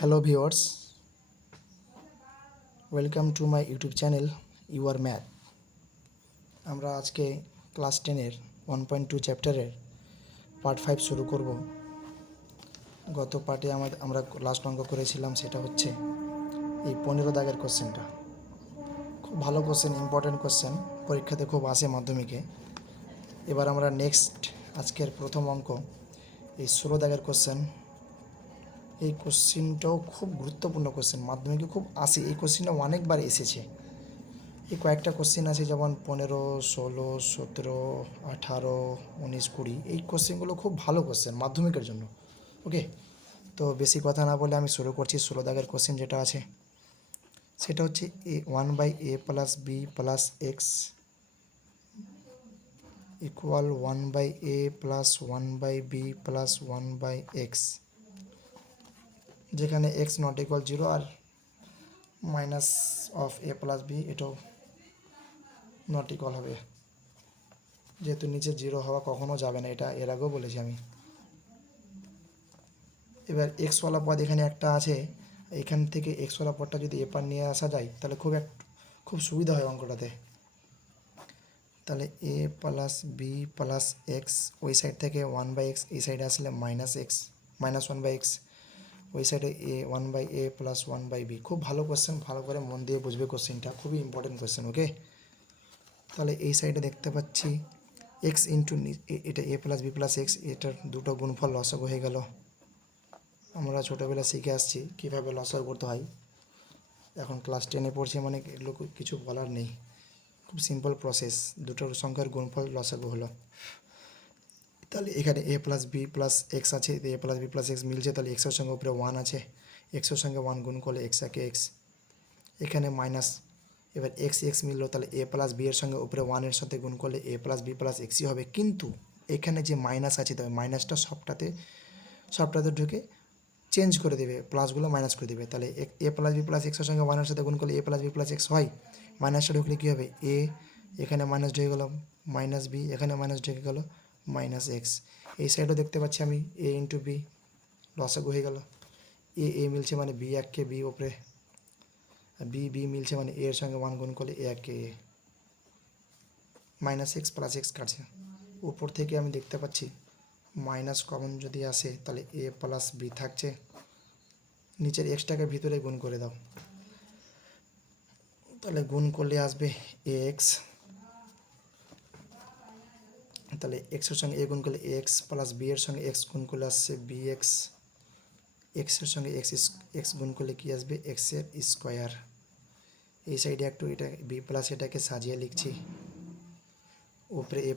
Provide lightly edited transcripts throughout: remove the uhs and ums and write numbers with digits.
Hello viewers, welcome to my YouTube channel Your Math. আমরা আজকে class 10-এর 1.2 চ্যাপ্টারের part 5 শুরু করব। গত পার্টে আমরা লাস্ট অঙ্ক করেছিলাম, সেটা হচ্ছে এই 15 দাগের কোশ্চেনটা। খুব ভালো কোশ্চেন, ইম্পর্টেন্ট কোশ্চেন, পরীক্ষাতে খুব আসে মাধ্যমিকে। এবার আমরা নেক্সট আজকের প্রথম অঙ্ক এই 16 দাগের কোশ্চেন। এই কোশ্চেনটাও খুব গুরুত্বপূর্ণ কোশ্চেন, মাধ্যমিকে খুব আসে। এই কোশ্চেনটা অনেকবার এসেছে। এই কয়েকটা কোশ্চেন আছে, যেমন 15, 16, 17, 18, 19, 20। এই কোশ্চেনগুলো খুব ভালো কোশ্চেন মাধ্যমিকের জন্য। ওকে, তো বেশি কথা না বলে আমি শুরু করছি। 16 দাগের কোশ্চেন যেটা আছে সেটা হচ্ছে a1/a plus B plus X equal 1/a plus 1/b plus 1/x, যেখানে এক্স নট ইকুয়াল 0 আর minus of a plus B এটাও নট ইকুয়াল হবে, যেহেতু নিচে 0 হওয়া কখনো যাবে না, এটা এর আগেও বলেছি আমি। এবার এক্সওয়ালা পদ এখানে একটা আছে, এখান থেকে এক্সওয়ালা পদটা যদি এপার নিয়ে আসা যায় তাহলে খুব সুবিধা হয় অঙ্কটাতে। তাহলে এ প্লাস বি প্লাস এক্স, ওই সাইড থেকে 1/x, এই সাইডে আসলে -x -1/x, ওই সাইডে a1/a প্লাস 1/b। খুব ভালো কোশ্চেন, ভালো করে মন দিয়ে বুঝবে কোশ্চেনটা, খুবই ইম্পর্টেন্ট কোশ্চেন। ওকে, তাহলে এই সাইডে দেখতে পাচ্ছি এক্স ইন্টু, এটা a plus B plus X, এটার দুটো গুণফল লসাগু হয়ে গেল। আমরা ছোটোবেলা শিখে আসছি কীভাবে লসাগু করতে হয়। এখন ক্লাস 10-এ পড়ছি মানে এগুলো কিছু বলার নেই, খুব সিম্পল প্রসেস। দুটোর সংখ্যার গুণফল লসাগু হলো। তাহলে এখানে a plus B plus X আছে, A plus B plus X মিলছে, তাহলে এক্সের সঙ্গে উপরে 1 আছে, এক্সের সঙ্গে 1 গুণ করলে এক্স একে এক্স, এখানে মাইনাস। এবার এক্স এক্স মিললো, তাহলে এ প্লাস বি এর সঙ্গে উপরে 1-এর সাথে গুণ করলে এ প্লাস বি প্লাস এক্সই হবে। কিন্তু এখানে যে মাইনাস আছে, তবে মাইনাসটা সবটাতে ঢুকে চেঞ্জ করে দেবে, প্লাসগুলো মাইনাস করে দেবে। তাহলে এ প্লাস বি প্লাস এক্সের সঙ্গে 1-এর সাথে গুণ করলে এ প্লাস বি প্লাস এক্স হয়। মাইনাসটা ঢুকলে কী হবে, এ এখানে মাইনাস ঢুকে গেল, মাইনাস বি এখানে মাইনাস ঢুকে গেল, মাইনাস এক্স। এই সাইডও দেখতে পাচ্ছি আমি এ ইন্টু বি লসাগু হয়ে গেল। এ মিলছে মানে বি এককে বি ওপরে, বি বি মিলছে মানে এর সঙ্গে 1 গুণ করলে এ এককে এ, মাইনাস এক্স প্লাস এক্স কাটছে। উপর থেকে আমি দেখতে পাচ্ছি মাইনাস কমন যদি আসে তাহলে এ প্লাস বি থাকছে, নিচের এক্সটাকে ভিতরে গুণ করে দাও, তাহলে গুণ করলে আসবে এ এক্স। তাহলে এক্সের সঙ্গে এ গুণ করলে এক্স প্লাস বি এর সঙ্গে এক্স গুণ করলে আসছে বি এক্স, এক্সের সঙ্গে এক্স গুণ করলে কী আসবে, এক্সের স্কোয়ার। এই সাইডে একটু এটা বি প্লাস এটাকে সাজিয়ে লিখছি, উপরে এ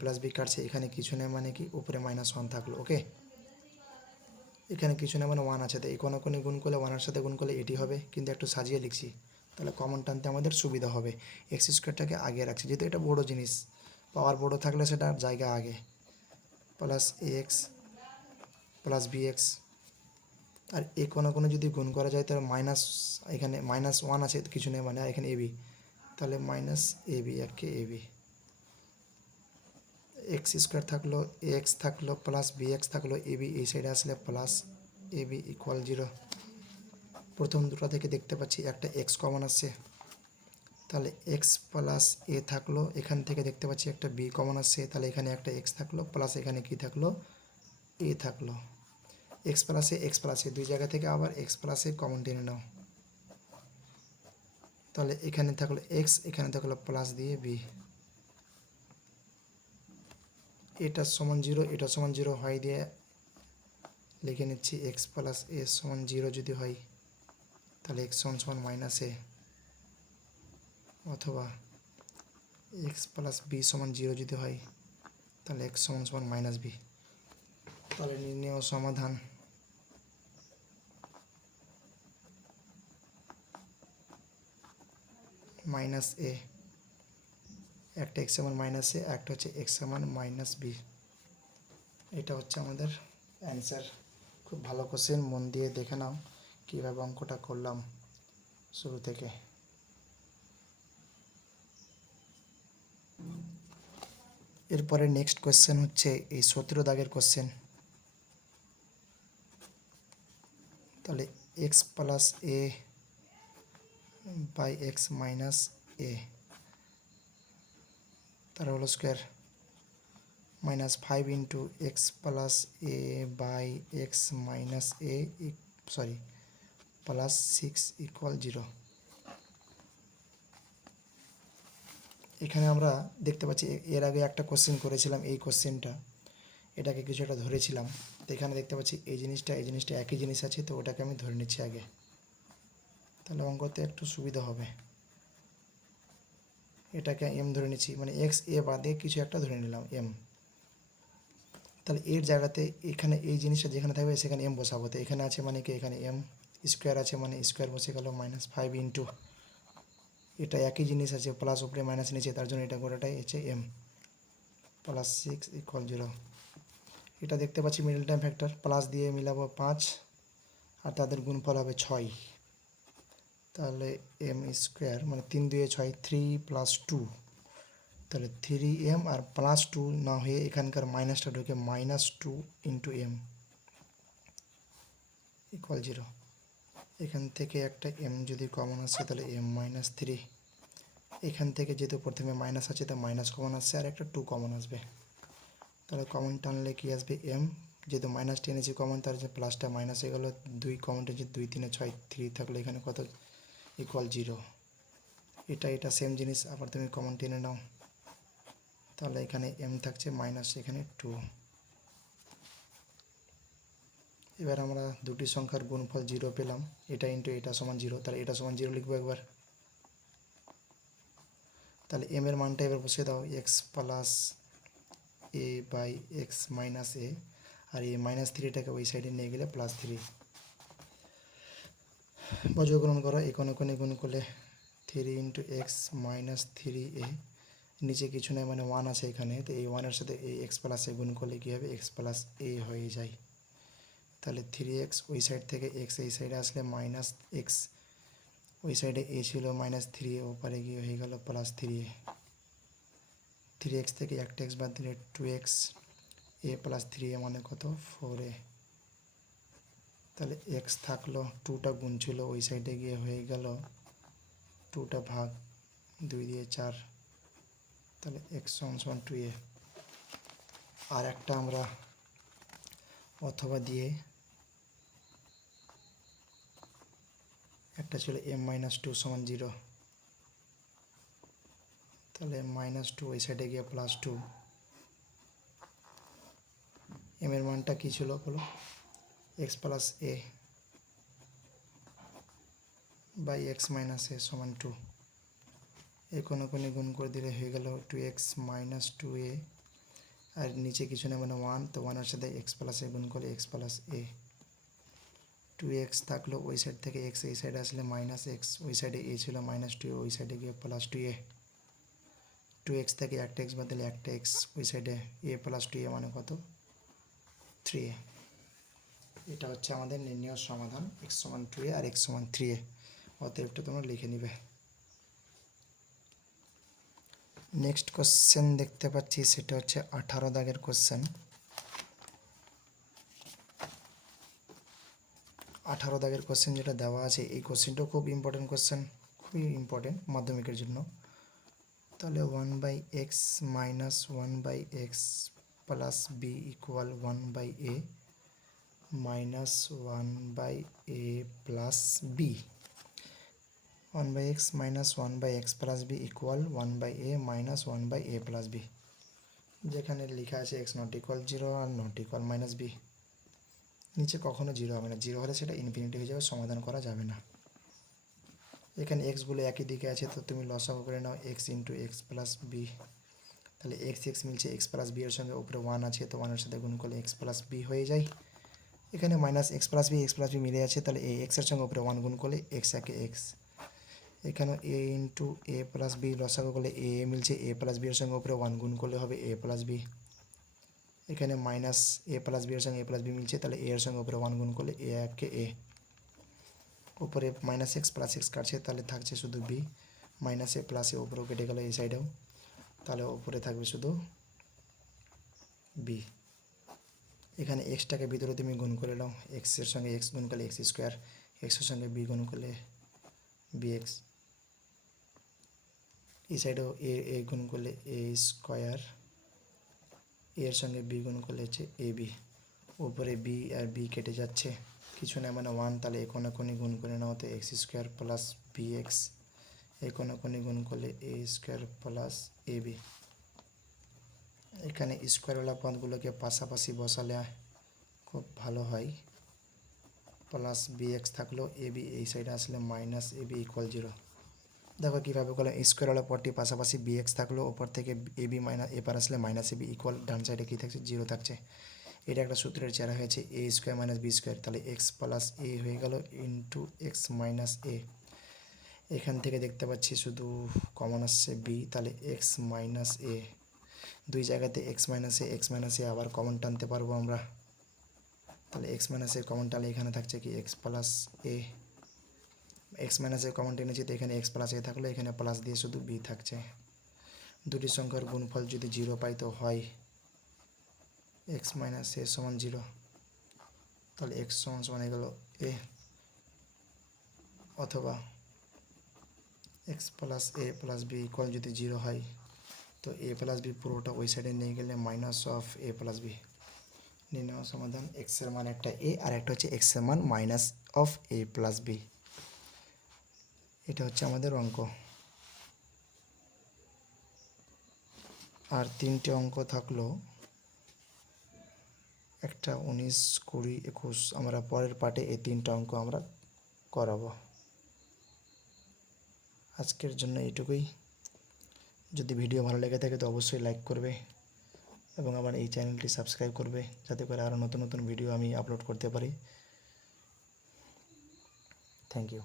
প্লাস বি কাটছে, এখানে কিছু নেই মানে কি উপরে -1 থাকলো। ওকে, এখানে কিছু নেই মানে 1 আছে, তো এই কোনো গুণ করলে 1-এর সাথে গুণ করলে এটি হবে, কিন্তু একটু সাজিয়ে লিখছি, তাহলে কমন টানতে আমাদের সুবিধা হবে। এক্স স্কোয়ারটাকে আগে রাখছি, যেহেতু এটা বড়ো জিনিস, পাওয়ার বড়ো থাকলে সেটা জায়গা আগে, প্লাস এ এক্স প্লাস বি এক্স। আর এ কোনো যদি গুণ করা যায় তাহলে মাইনাস, এখানে -1 আছে, কিছু নেই মানে এখানে এবি, তাহলে মাইনাস এবি একে এবি, এক্স স্কোয়ার থাকলো, এ এক্স থাকলো প্লাস বি এক্স থাকলো, এবি এই সাইডে আসলে প্লাস এবি ইকুয়াল 0। প্রথম দুটো থেকে দেখতে পাচ্ছি একটা এক্স কমন আসছে, তাহলে এক্স প্লাস এ থাকলো, এখান থেকে দেখতে পাচ্ছি একটা বি কমন আসছে, তাহলে এখানে একটা এক্স থাকলো প্লাস এখানে কি থাকলো, এ থাকলো। এক্স প্লাসে দুই জায়গা থেকে আবার এক্স প্লাসে কমন টেনে নাও, তাহলে এখানে থাকলো এক্স, এখানে থাকলো প্লাস দিয়ে বি, এটা সমান 0, এটা সমান 0 হয় দিয়ে লিখে নিচ্ছি এক্স প্লাস এ সমান 0 যদি হয় তাহলে এক্স সমান মাইনাস এ, অথবা এক্স প্লাস বি সমান 0 যদি হয় তাহলে এক্স সমান মাইনাস বি। তাহলে নির্ণেয় সমাধান মাইনাস এ, একটা এক্স সমান মাইনাস এ, একটা হচ্ছে এক্স সমান মাইনাস বি। এটা হচ্ছে আমাদের অ্যান্সার। খুব ভালো কোশ্চেন, মন দিয়ে দেখে নাও কীভাবে অঙ্কটা করলাম শুরু থেকে। এরপরে নেক্সট কোশ্চেন হচ্ছে এই 17 দাগের কোশ্চেন। তাহলে X plus A by X minus A তার whole square minus 5 into X plus A by X minus A sorry plus 6 equal 0। এখানে আমরা দেখতে পাচ্ছি এর আগে একটা কোশ্চেন করেছিলাম, এই কোশ্চেনটা এটাকে কিছু একটা ধরেছিলাম, তো এখানে দেখতে পাচ্ছি এই জিনিসটা একই জিনিস আছে, তো ওটাকে আমি ধরে নিচ্ছি আগে, তাহলে অঙ্কতে একটু সুবিধা হবে। এটাকে এম ধরে নিচ্ছি, মানে এক্স এ বাদে কিছু একটা ধরে নিলাম এম। তাহলে এর জায়গাতে এখানে এই জিনিসটা যেখানে থাকবে সেখানে এম বসাবো, তো এখানে আছে মানে কি এখানে এম স্কোয়ার আছে, মানে স্কোয়ার বসে গেল -5 ইন্টু এটা একই জিনিস আছে প্লাস উপরে মাইনাস নিচে, তার জন্য এটা গোটাটাই হচ্ছে এম প্লাস 6 ইকুয়াল 0। এটা দেখতে পাচ্ছি মিডল টাইম ফ্যাক্টর, প্লাস দিয়ে মিলাবো 5 আর তাদের গুণফল হবে 6, তাহলে এম স্কোয়ার মানে 3 2 6 3 প্লাস 2, তাহলে 3m আর প্লাস 2 না হয়ে এখানকার মাইনাসটা ঢুকে -2 ইন্টু এম ইকুয়াল 0। এখান থেকে একটা এম যদি কমন আসে তাহলে m-3, এখান থেকে যেহেতু প্রথমে মাইনাস আছে তো মাইনাস কমন আসছে আর একটা 2 কমন আসবে, তাহলে কমন টানলে কি আসবে এম, যেহেতু মাইনাস টেনেছি কমন তার যে প্লাসটা মাইনাস হয়ে গেলো, 2 কমন টেনেছি 2 3 6 3 থাকলে এখানে কত ইকুয়াল 0। এটা সেম জিনিস আবার তুমি কমন টেনে নাও, তাহলে এখানে এম থাকছে মাইনাস এখানে 2। এবার আমরা দুটি সংখ্যার গুণফল 0 পেলাম, এটা ইন্টু এটা সমান 0, তাহলে এটা সমান 0 লিখবো একবার। তাহলে এম এর মানটা এবার বসিয়ে দাও X plus A by X minus A, আর এই -3টাকে ওই সাইডে নিয়ে গেলে +3। বর্গগ্রহণ করো, কোণে গুণ করলে 3 ইন্টু এক্স মাইনাস 3a, নিচে কিছু নেই মানে 1 আছে এখানে, তো এই 1-এর সাথে এই এক্স প্লাস এ গুণ করলে কী হবে এক্স প্লাস এ হয়ে যায়। তাহলে 3x ওই সাইড থেকে এক্স এই সাইডে আসলে -x, ওই সাইডে এ ছিল -3a, ওপারে গিয়ে হয়ে গেল +3a। 3x থেকে একটা এক্স বাদ দিলে 2x, a প্লাস 3a মানে কত 4a। তাহলে x থাকলো, 2টা গুণ ছিল ওই সাইডে গিয়ে হয়ে গেল 2টা ভাগ 2 দিয়ে 4, তাহলে x সমান 2a। আর একটা আমরা অথবা দিয়ে একটা ছিল m-2 সমান 0, তাহলে -2 ওই সাইডে গিয়ে +2, এম এর মানটা কী ছিল বলো X plus A by X minus A সমান 2, এই কোনো গুণ করে দিলে হয়ে গেল 2x - 2a, আর নিচে কিছু নেই মানে 1, তো 1-এর সাথে এক্স প্লাস এ গুণ করলে এক্স প্লাস এ। 2x থাকলো ওই সাইড থেকে এক্স এই সাইডে আসলে -x, ওই সাইডে এ ছিল -2, ওই সাইডে গিয়ে +2a। 2x থেকে একটা এক্স বাদ দিলে একটা এক্স, ওই সাইডে a প্লাস 2a মানে কত 3a। এটা হচ্ছে আমাদের নির্ণয় সমাধান, x সমান 2a আর x সমান 3a, অতএবটা তোমরা লিখে নিবে। নেক্সট কোশ্চেন দেখতে পাচ্ছি, সেটা হচ্ছে 18 দাগের কোশ্চেন। 18 দাগের কোশ্চেন যেটা দেওয়া আছে, এই কোশ্চেনটাও খুব ইম্পর্টেন্ট কোশ্চেন, খুবই ইম্পর্টেন্ট মাধ্যমিকের জন্য। তাহলে 1/x minus 1/x plus B equal 1/a minus 1/a plus B, 1/x minus 1/x plus B equal 1/a minus 1/a plus B, যেখানে লেখা আছে x নট ইকুয়াল 0 আর নট ইকুয়াল -b। নিচে কখনো 0 হবে না, 0 হলে সেটা ইনফিনিটি হয়ে যাবে, সমাধান করা যাবে না। এখানে এক্সগুলো একই দিকে আছে, তো তুমি লসাগু করে নাও X into X plus B, তাহলে এক্স মিলছে এক্স প্লাস বি এর সঙ্গে, উপরে 1 আছে তো 1-এর সাথে গুণ করলে এক্স প্লাস বি হয়ে যায়। এখানে মাইনাস এক্স প্লাস বি মিলে আছে, তাহলে এই এক্সের সঙ্গে উপরে 1 গুণ করলে এক্স একে এক্স। এখানে এ ইন্টু এ প্লাস বি লসাগু করলে এ মিলছে এ প্লাস বি এর সঙ্গে উপরে 1 গুণ করলে হবে এ প্লাস বি। এখানে মাইনাস এ প্লাস বি এর সঙ্গে এ প্লাস বি মিলছে, তাহলে এ এর সঙ্গে উপরে 1 গুণ করলে এ একে এ, উপরে -x প্লাস এক্স কাটছে তাহলে থাকছে শুধু বি, -a প্লাস এ উপরেও কেটে গেল এই সাইডেও, তাহলে উপরে থাকবে শুধু বি। এখানে এক্সটাকে ভিতরে তুমি গুণ করে নাও, এক্সের সঙ্গে এক্স গুণ করলে এক্স স্কোয়ার, এক্সের সঙ্গে বি গুণ করলে বি এক্স, এই সাইডেও এ গুণ করলে এ স্কোয়ার, এর সঙ্গে বি গুণ করলে হচ্ছে এ বি, উপরে বি আর বি কেটে যাচ্ছে, কিছু না মানে 1, তাহলে কোনি গুণ করে নাও, তো X square plus B X, কোনি গুণ করলে A square plus A B. এখানে স্কোয়ারওয়ালা পদগুলোকে পাশাপাশি বসালে খুব ভালো হয়। প্লাস বি এক্স থাকলো, এ বি এই সাইডে আসলে মাইনাস এ বি ইকুয়াল 0। দেখো কীভাবে করলাম, স্কোয়ারওয়ালা পদটি পাশাপাশি বি এক্স থাকলো, ওপর থেকে এ বি মাইনাস এপার আসলে মাইনাস এ বি ইকুয়াল, ডান সাইডে কী থাকছে 0 থাকছে। এটা একটা সূত্রের চেহারা হয়েছে এ স্কোয়ার মাইনাস বি স্কোয়ার, তাহলে এক্স প্লাস এ হয়ে গেল ইন্টু এক্স মাইনাস এ। এখান থেকে দেখতে পাচ্ছি শুধু কমন আসছে বি, তাহলে এক্স মাইনাস এ, দুই জায়গাতে এক্স মাইনাস এ আবার কমন টানতে পারবো আমরা, তাহলে এক্স মাইনাস এ কমন টানলে এখানে থাকছে কি x plus A, x minus a common টেনেছি তো এখানে এক্স প্লাস এ থাকলো, এখানে প্লাস দিয়ে শুধু বি থাকছে। দুটি সংখ্যার গুণফল যদি 0 পাই তো হয় এক্স মাইনাস এ সমান 0, তাহলে এক্স সমান সমান হয়ে গেল এ, অথবা এক্স প্লাস এ প্লাস বি ইকুয়াল যদি 0 হয় তো এ প্লাস বি পুরোটা ওই সাইডে নিয়ে গেলে minus of A plus B. নির্ণয় সমাধান, এক্সের মান একটা এ আর একটা হচ্ছে এক্সের মান minus of A plus B. এটা হচ্ছে আমাদের অঙ্ক। আর 3টে অঙ্ক থাকলো, একটা 19, 20, 21, আমরা পরের পার্টে এই 3টে অঙ্ক আমরা করাবো। আজকের জন্য এইটুকুই। যদি ভিডিও ভালো লেগে থাকে তো অবশ্যই লাইক করবে এবং আমার এই চ্যানেলটি সাবস্ক্রাইব করবে, যাতে করে আরও নতুন নতুন ভিডিও আমি আপলোড করতে পারি। Thank you.